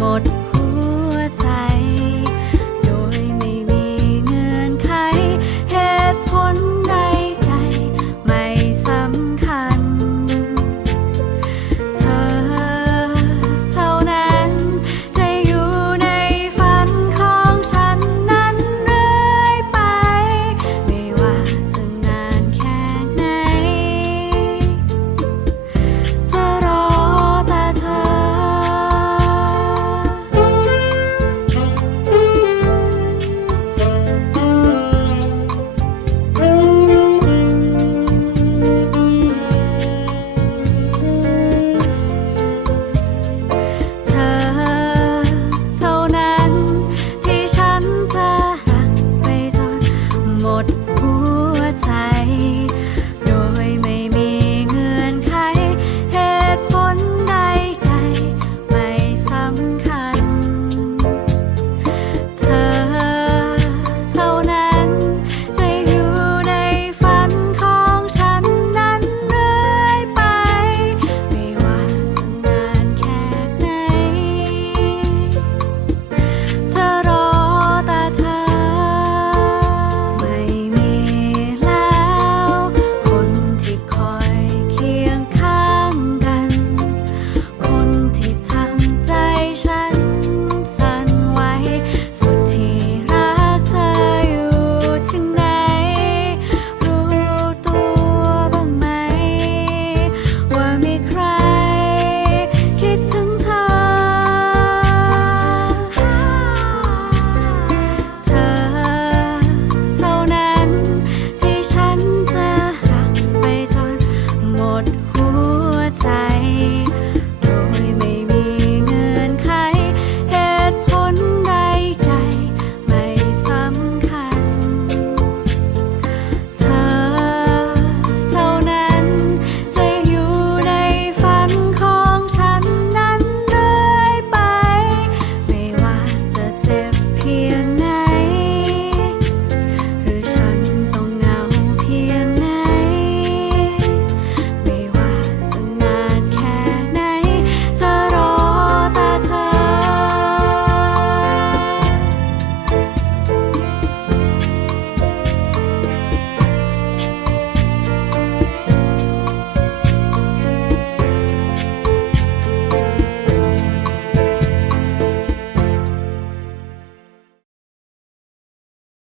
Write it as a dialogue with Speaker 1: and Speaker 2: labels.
Speaker 1: một